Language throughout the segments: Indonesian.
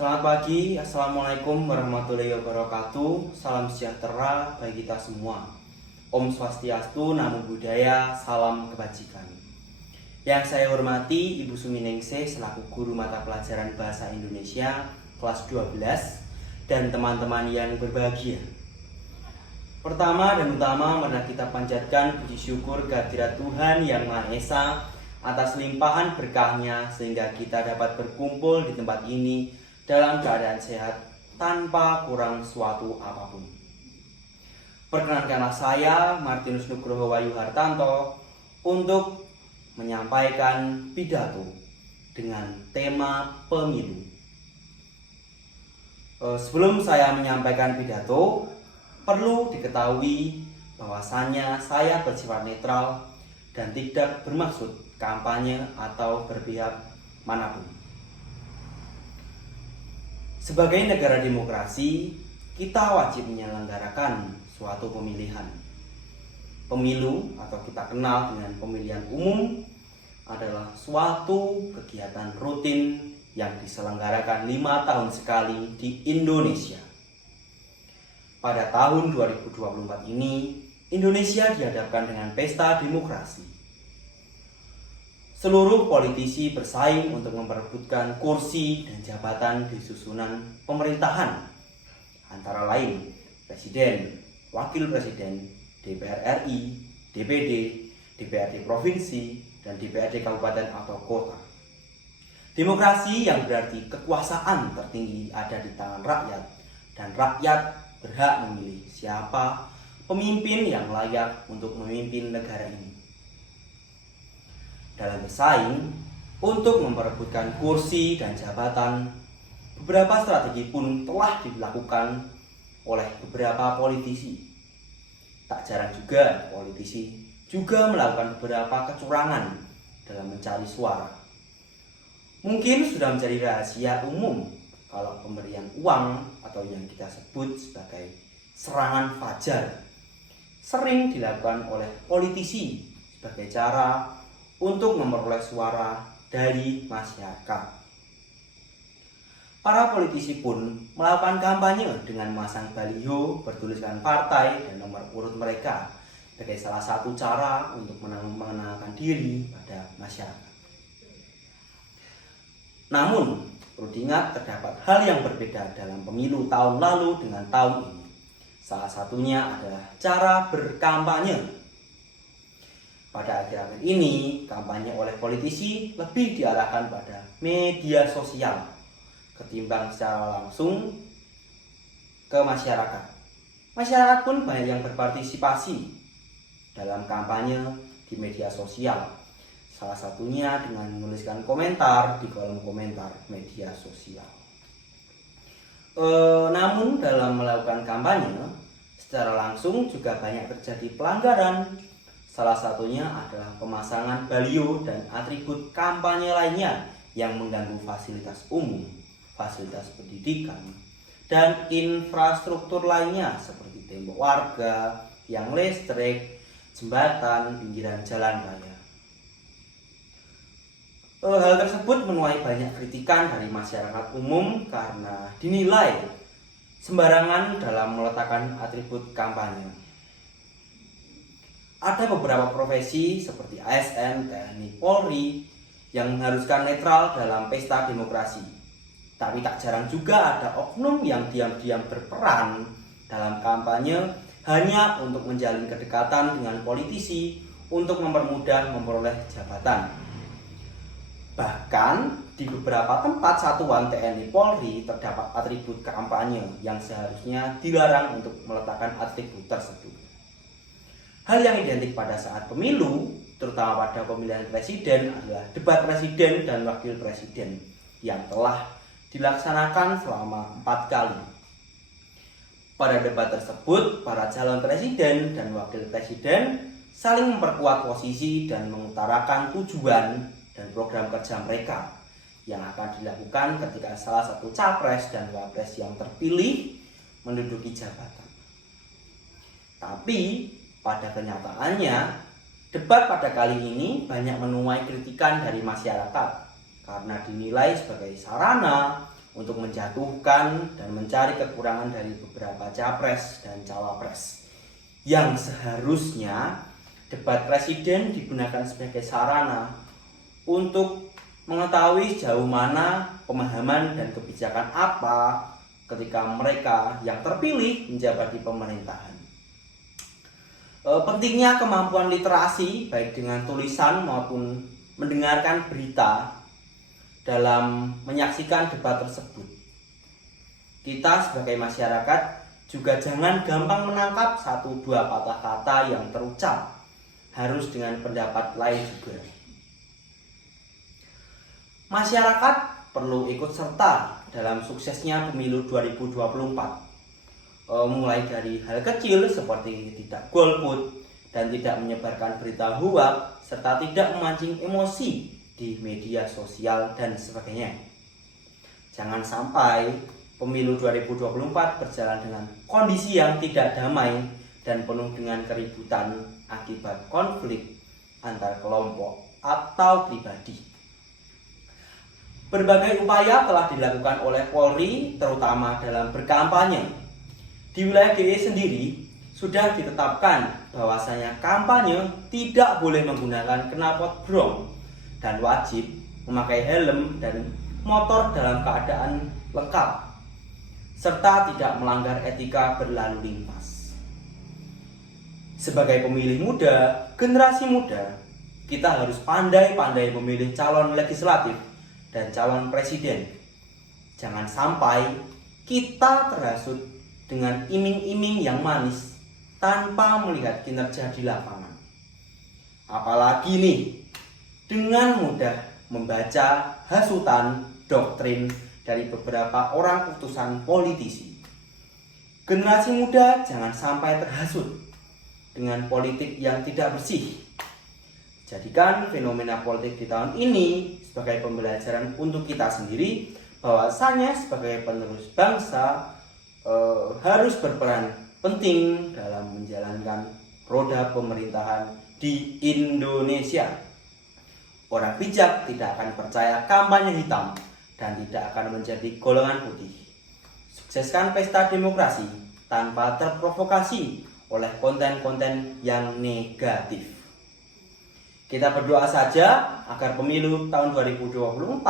Selamat pagi, Assalamualaikum warahmatullahi wabarakatuh. Salam sejahtera bagi kita semua. Om Swastiastu, Namo Buddhaya, salam kebajikan. Yang saya hormati Ibu Suminingsih selaku guru mata pelajaran Bahasa Indonesia kelas 12 dan teman-teman yang berbahagia. Pertama dan utama, mari kita panjatkan puji syukur kehadirat Tuhan Yang Maha Esa atas limpahan berkah-Nya sehingga kita dapat berkumpul di tempat ini dalam keadaan sehat tanpa kurang suatu apapun. Perkenankanlah saya, Martinus Nugroho Wahyu Hartanto, untuk menyampaikan pidato dengan tema pemilu. Sebelum saya menyampaikan pidato, perlu diketahui bahwasannya saya bersifat netral dan tidak bermaksud kampanye atau berpihak manapun. Sebagai negara demokrasi, kita wajib menyelenggarakan suatu pemilihan. Pemilu atau kita kenal dengan pemilihan umum adalah suatu kegiatan rutin yang diselenggarakan 5 tahun sekali di Indonesia. Pada tahun 2024 ini, Indonesia dihadapkan dengan pesta demokrasi. Seluruh politisi bersaing untuk memperebutkan kursi dan jabatan di susunan pemerintahan, antara lain Presiden, Wakil Presiden, DPR RI, DPD, DPRD Provinsi, dan DPRD Kabupaten atau Kota. Demokrasi yang berarti kekuasaan tertinggi ada di tangan rakyat, dan rakyat berhak memilih siapa pemimpin yang layak untuk memimpin negara ini. Dalam bersaing untuk memperebutkan kursi dan jabatan, beberapa strategi pun telah dilakukan oleh beberapa politisi. Tak jarang juga politisi juga melakukan beberapa kecurangan dalam mencari suara. Mungkin sudah menjadi rahasia umum kalau pemberian uang atau yang kita sebut sebagai serangan fajar sering dilakukan oleh politisi sebagai cara untuk memperoleh suara dari masyarakat. Para politisi pun melakukan kampanye dengan memasang baliho bertuliskan partai dan nomor urut mereka sebagai salah satu cara untuk mengenalkan diri pada masyarakat. Namun, perlu diingat terdapat hal yang berbeda dalam pemilu tahun lalu dengan tahun ini. Salah satunya adalah cara berkampanye. Pada akhir-akhir ini, kampanye oleh politisi lebih diarahkan pada media sosial ketimbang secara langsung ke masyarakat. Masyarakat pun banyak yang berpartisipasi dalam kampanye di media sosial. Salah satunya dengan menuliskan komentar di kolom komentar media sosial. Namun dalam melakukan kampanye, secara langsung juga banyak terjadi pelanggaran. Salah satunya adalah pemasangan baliho dan atribut kampanye lainnya yang mengganggu fasilitas umum, fasilitas pendidikan, dan infrastruktur lainnya seperti tembok warga, tiang listrik, jembatan, pinggiran jalan raya. Hal tersebut menuai banyak kritikan dari masyarakat umum karena dinilai sembarangan dalam meletakkan atribut kampanye. Ada beberapa profesi seperti ASN, TNI, Polri yang mengharuskan netral dalam pesta demokrasi. Tapi tak jarang juga ada oknum yang diam-diam berperan dalam kampanye hanya untuk menjalin kedekatan dengan politisi untuk mempermudah memperoleh jabatan. Bahkan di beberapa tempat satuan TNI Polri terdapat atribut kampanye yang seharusnya dilarang untuk meletakkan atribut tersebut. Hal yang identik pada saat pemilu, terutama pada pemilihan presiden, adalah debat presiden dan wakil presiden yang telah dilaksanakan selama 4 kali. Pada debat tersebut, para calon presiden dan wakil presiden saling memperkuat posisi dan mengutarakan tujuan dan program kerja mereka yang akan dilakukan ketika salah satu capres dan wapres yang terpilih menduduki jabatan. Tapi pada kenyataannya, debat pada kali ini banyak menuai kritikan dari masyarakat karena dinilai sebagai sarana untuk menjatuhkan dan mencari kekurangan dari beberapa capres dan cawapres yang seharusnya debat presiden digunakan sebagai sarana untuk mengetahui sejauh mana pemahaman dan kebijakan apa ketika mereka yang terpilih menjabat di pemerintahan. Pentingnya kemampuan literasi baik dengan tulisan maupun mendengarkan berita dalam menyaksikan debat tersebut. Kita sebagai masyarakat juga jangan gampang menangkap satu dua patah kata yang terucap, harus dengan pendapat lain juga. Masyarakat perlu ikut serta dalam suksesnya pemilu 2024. Mulai dari hal kecil seperti tidak golput dan tidak menyebarkan berita hoax serta tidak memancing emosi di media sosial dan sebagainya. Jangan sampai pemilu 2024 berjalan dengan kondisi yang tidak damai dan penuh dengan keributan akibat konflik antar kelompok atau pribadi. Berbagai upaya telah dilakukan oleh Polri terutama dalam berkampanye. Di wilayah DIY sendiri sudah ditetapkan bahwasanya kampanye tidak boleh menggunakan knalpot brong dan wajib memakai helm dan motor dalam keadaan lengkap serta tidak melanggar etika berlalu lintas. Sebagai pemilih muda, generasi muda, kita harus pandai-pandai memilih calon legislatif dan calon presiden. Jangan sampai kita terhasut dengan iming-iming yang manis tanpa melihat kinerja di lapangan. Apalagi nih, dengan mudah membaca hasutan doktrin dari beberapa orang utusan politisi. Generasi muda jangan sampai terhasut dengan politik yang tidak bersih. Jadikan fenomena politik di tahun ini sebagai pembelajaran untuk kita sendiri, bahwasanya sebagai penerus bangsa harus berperan penting dalam menjalankan roda pemerintahan di Indonesia. Orang bijak tidak akan percaya kampanye hitam dan tidak akan menjadi golongan putih. Sukseskan pesta demokrasi tanpa terprovokasi oleh konten-konten yang negatif. Kita berdoa saja agar pemilu tahun 2024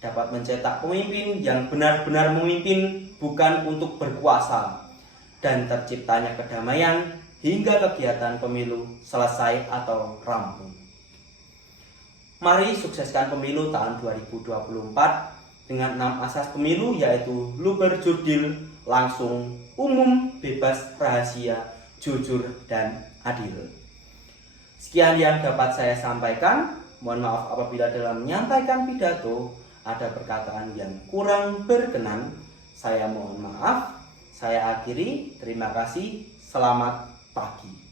dapat mencetak pemimpin yang benar-benar memimpin bukan untuk berkuasa, dan terciptanya kedamaian hingga kegiatan pemilu selesai atau rampung. Mari sukseskan pemilu tahun 2024 dengan 6 asas pemilu, yaitu luber, jurdil, langsung, umum, bebas, rahasia, jujur, dan adil. Sekian yang dapat saya sampaikan. Mohon maaf apabila dalam menyampaikan pidato ada perkataan yang kurang berkenan. Saya mohon maaf. Saya akhiri. Terima kasih. Selamat pagi.